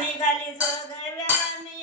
निघाली जोगव्याने